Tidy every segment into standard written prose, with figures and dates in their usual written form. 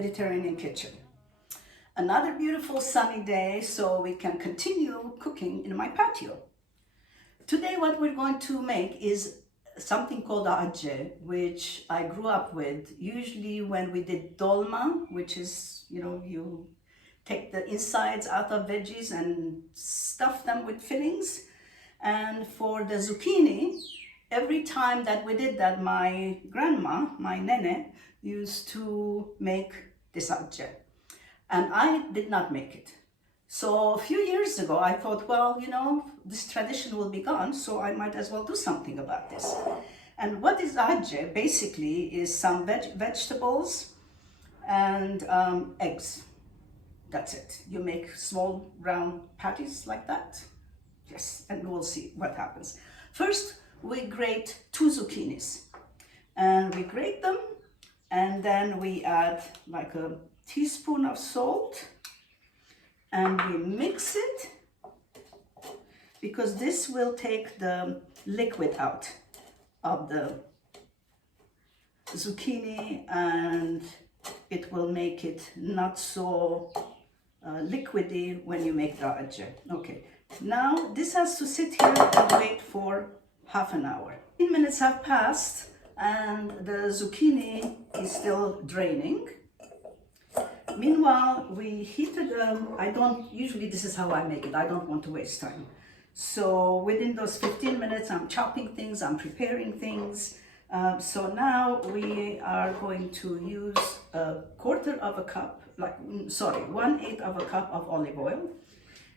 Mediterranean kitchen. Another beautiful sunny day, so we can continue cooking in my patio. Today what we're going to make is something called Ejjeh, which I grew up with. Usually when we did dolma, which is, you take the insides out of veggies and stuff them with fillings. And for the zucchini, every time that we did that, my grandma, my nene, used to make this Ejjeh. And I did not make it. So a few years ago, I thought, well, this tradition will be gone, so I might as well do something about this. And what is Ejjeh? Basically is some vegetables and eggs. That's it. You make small round patties like that. Yes, and we'll see what happens. First, we grate 2 zucchinis. And we grate them, and then we add like a teaspoon of salt. And we mix it, because this will take the liquid out of the zucchini, and it will make it not so liquidy when you make the Ejjeh. Okay, now this has to sit here and wait for half an hour. 10 minutes have passed and the zucchini is still draining. Meanwhile, we heated, usually this is how I make it, I don't want to waste time. So within those 15 minutes, I'm chopping things, I'm preparing things. So now we are going to use 1/4 of a cup, 1/8 of a cup of olive oil.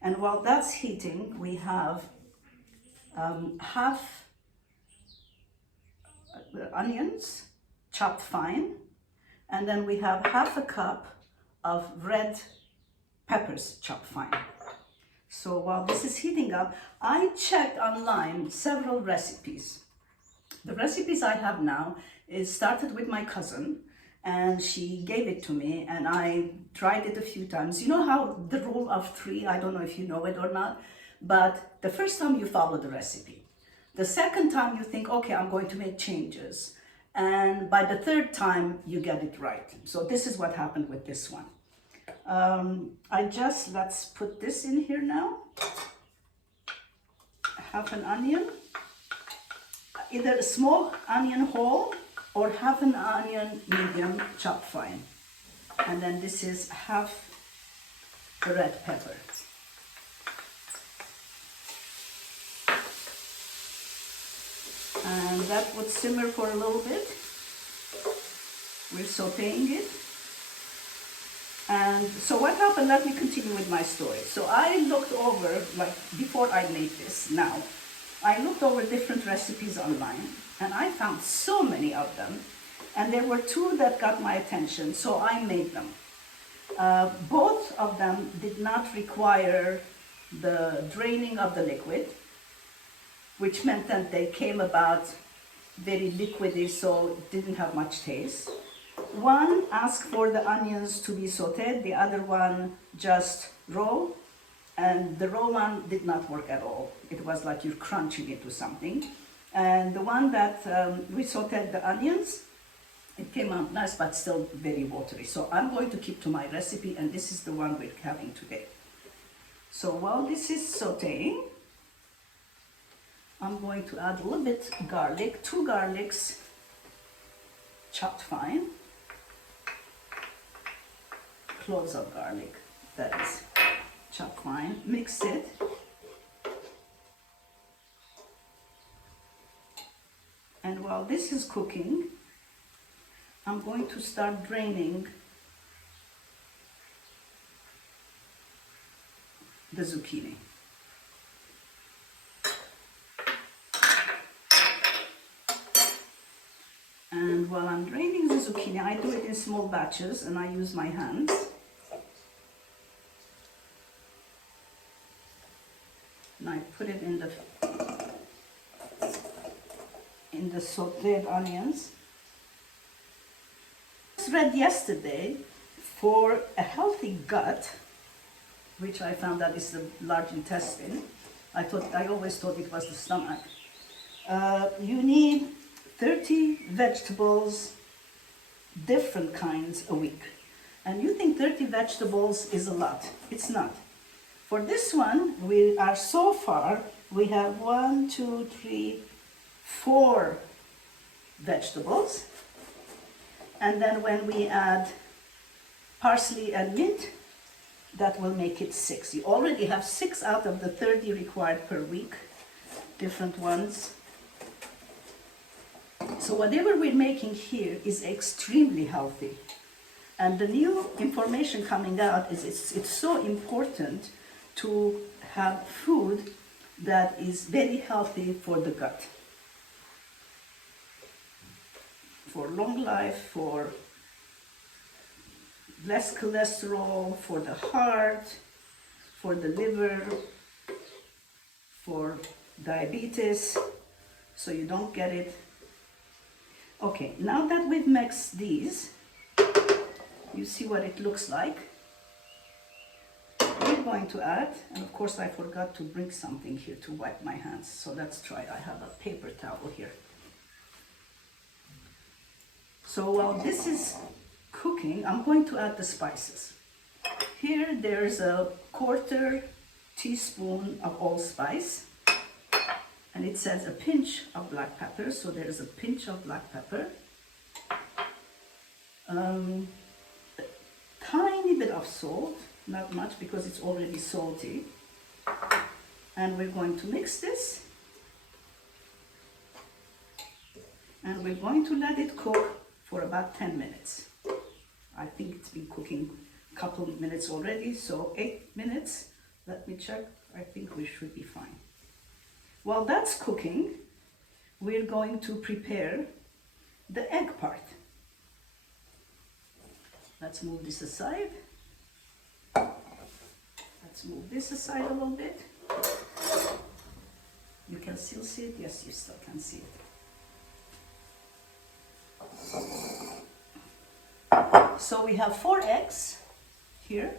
And while that's heating, we have half onions chopped fine. And then we have half a cup of red peppers chopped fine. So while this is heating up, I checked online several recipes. The recipes I have now started with my cousin, and she gave it to me, and I tried it a few times. You know how the rule of 3, I don't know if you know it or not, but the first time you follow the recipe. The second time you think, okay, I'm going to make changes. And by the 3rd time, you get it right. So this is what happened with this one. Let's put this in here now. Half an onion, either a small onion whole or half an onion medium chopped fine. And then this is half the red pepper. And that would simmer for a little bit. We're sauteing it. And so what happened, let me continue with my story. So I looked over, before I made this now, I looked over different recipes online, and I found so many of them. And there were 2 that got my attention, so I made them. Both of them did not require the draining of the liquid, which meant that they came about very liquidy, so it didn't have much taste. One asked for the onions to be sauteed, the other one just raw, and the raw one did not work at all. It was like you're crunching into something. And the one that we sauteed the onions, it came out nice, but still very watery. So I'm going to keep to my recipe, and this is the one we're having today. So while this is sauteing, I'm going to add a little bit garlic, 2 garlics chopped fine, cloves of garlic, that is chopped fine. Mix it. And while this is cooking, I'm going to start draining the zucchini. And while I'm draining the zucchini, I do it in small batches, and I use my hands. And I put it in the sauteed onions. I read yesterday, for a healthy gut, which I found that is the large intestine, I always thought it was the stomach, you need 30 vegetables, different kinds, a week. And you think 30 vegetables is a lot. It's not. For this one, we are so far, we have 1, 2, 3, 4 vegetables. And then when we add parsley and mint, that will make it 6. You already have 6 out of the 30 required per week, different ones. So whatever we're making here is extremely healthy. And the new information coming out is it's so important to have food that is very healthy for the gut. For long life, for less cholesterol, for the heart, for the liver, for diabetes, so you don't get it. Okay, now that we've mixed these, you see what it looks like. We're going to add, and of course I forgot to bring something here to wipe my hands, so let's try. I have a paper towel here. So while this is cooking, I'm going to add the spices. Here there's a 1/4 teaspoon of allspice, and it says a pinch of black pepper, so there's a pinch of black pepper. Tiny bit of salt, not much because it's already salty. And we're going to mix this. And we're going to let it cook for about 10 minutes. I think it's been cooking a couple of minutes already, so 8 minutes. Let me check. I think we should be fine. While that's cooking, we're going to prepare the egg part. Let's move this aside. Let's move this aside a little bit. You can still see it? Yes, you still can see it. So we have 4 eggs here.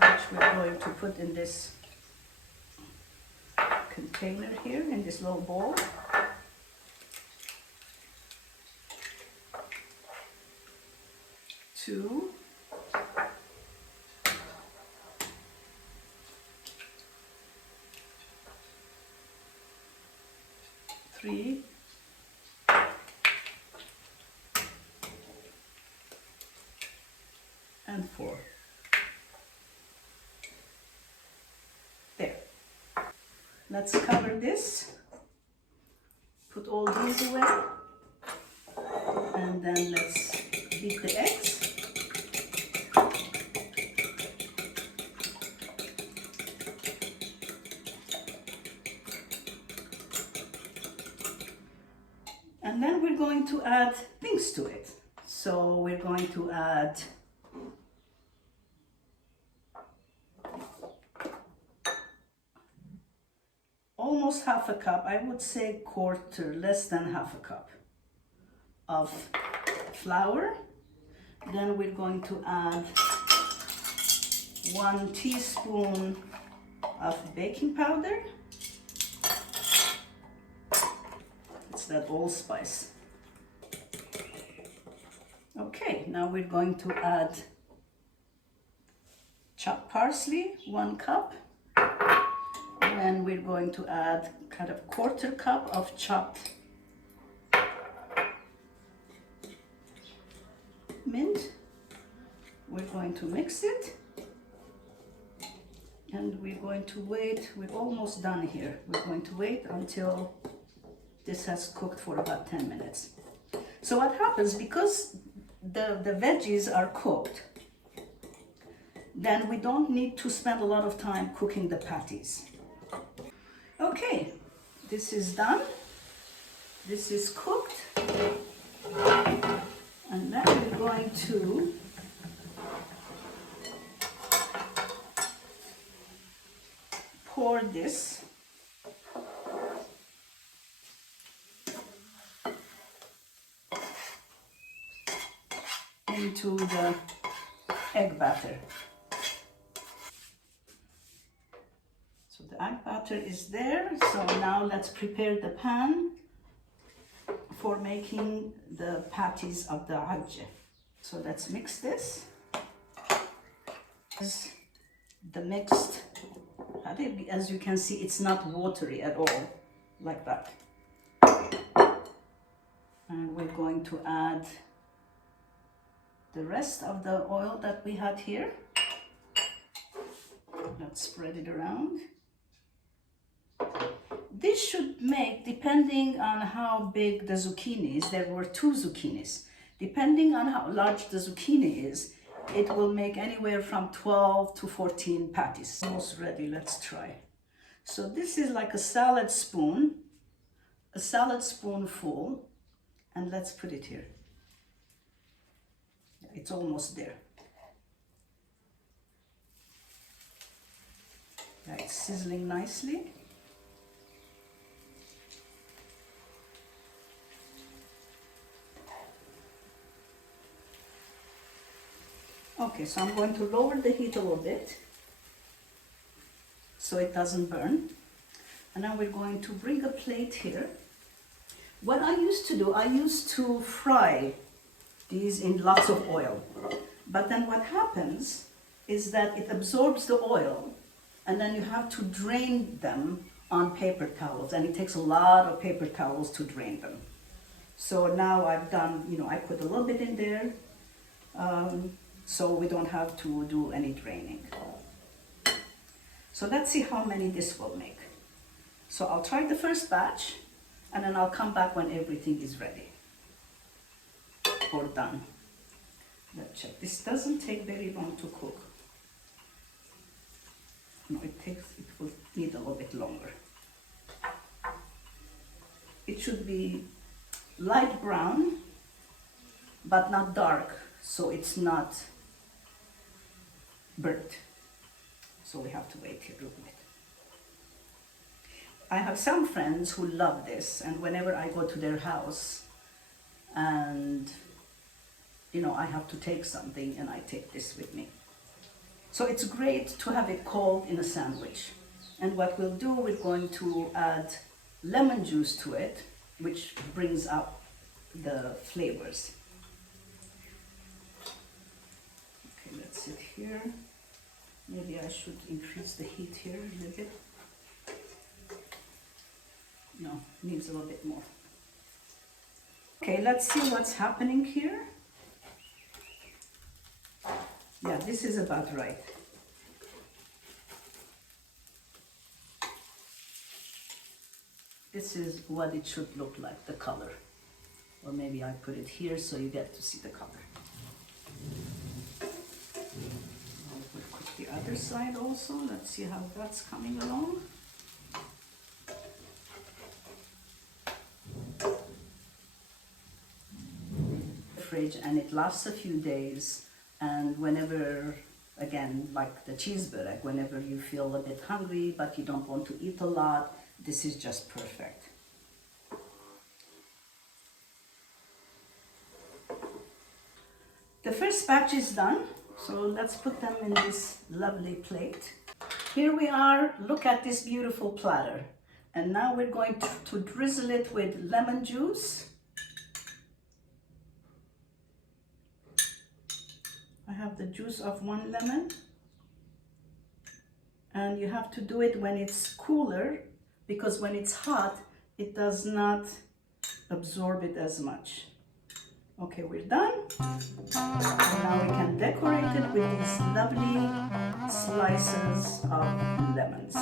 Which we're going to put in this container here, in this little bowl. Two. Three. And 4. There. Let's cover this. Put all these away. And then let's beat the eggs. And then we're going to add things to it. So we're going to add almost half a cup, I would say 1/4, less than half a cup of flour. Then we're going to add 1 teaspoon of baking powder. It's that allspice. Okay, now we're going to add chopped parsley, 1 cup. And then we're going to add kind of 1/4 cup of chopped mint. We're going to mix it. And we're going to wait, we're almost done here. We're going to wait until this has cooked for about 10 minutes. So what happens, because the veggies are cooked, then we don't need to spend a lot of time cooking the patties. Okay, this is done. This is cooked. And then we're going to pour this into the egg batter. butter is there. So now let's prepare the pan for making the patties of the ejjeh. So let's mix this. The mixed, as you can see, it's not watery at all, like that. And we're going to add the rest of the oil that we had here. Let's spread it around. This should make, depending on how big the zucchini is, there were 2 zucchinis. Depending on how large the zucchini is, it will make anywhere from 12 to 14 patties. Almost ready, let's try. So this is like a salad spoonful, and let's put it here. It's almost there. Yeah, it's sizzling nicely. Okay, so I'm going to lower the heat a little bit so it doesn't burn. And now we're going to bring a plate here. What I used to do, I used to fry these in lots of oil. But then what happens is that it absorbs the oil, and then you have to drain them on paper towels, and it takes a lot of paper towels to drain them. So now I've done, I put a little bit in there, so we don't have to do any draining. So let's see how many this will make. So I'll try the first batch, and then I'll come back when everything is ready or done. Let's check. This doesn't take very long to cook. No, it will need a little bit longer. It should be light brown, but not dark, so it's not burnt. So we have to wait here a little bit. I have some friends who love this, and whenever I go to their house and I have to take something, and I take this with me. So it's great to have it cold in a sandwich. And what we'll do, we're going to add lemon juice to it, which brings up the flavors. Okay, let's sit here. Maybe I should increase the heat here a little bit. No, needs a little bit more. Okay, let's see what's happening here. Yeah, this is about right. This is what it should look like, the color. Or maybe I put it here so you get to see the color. I'll cook the other side also. Let's see how that's coming along. Fridge, and it lasts a few days. And whenever, again, like the cheeseburger, whenever you feel a bit hungry but you don't want to eat a lot, this is just perfect. The first batch is done, so let's put them in this lovely plate. Here we are, look at this beautiful platter. And now we're going to drizzle it with lemon juice. I have the juice of 1 lemon, and you have to do it when it's cooler, because when it's hot it does not absorb it as much. Okay, we're done. And now we can decorate it with these lovely slices of lemons.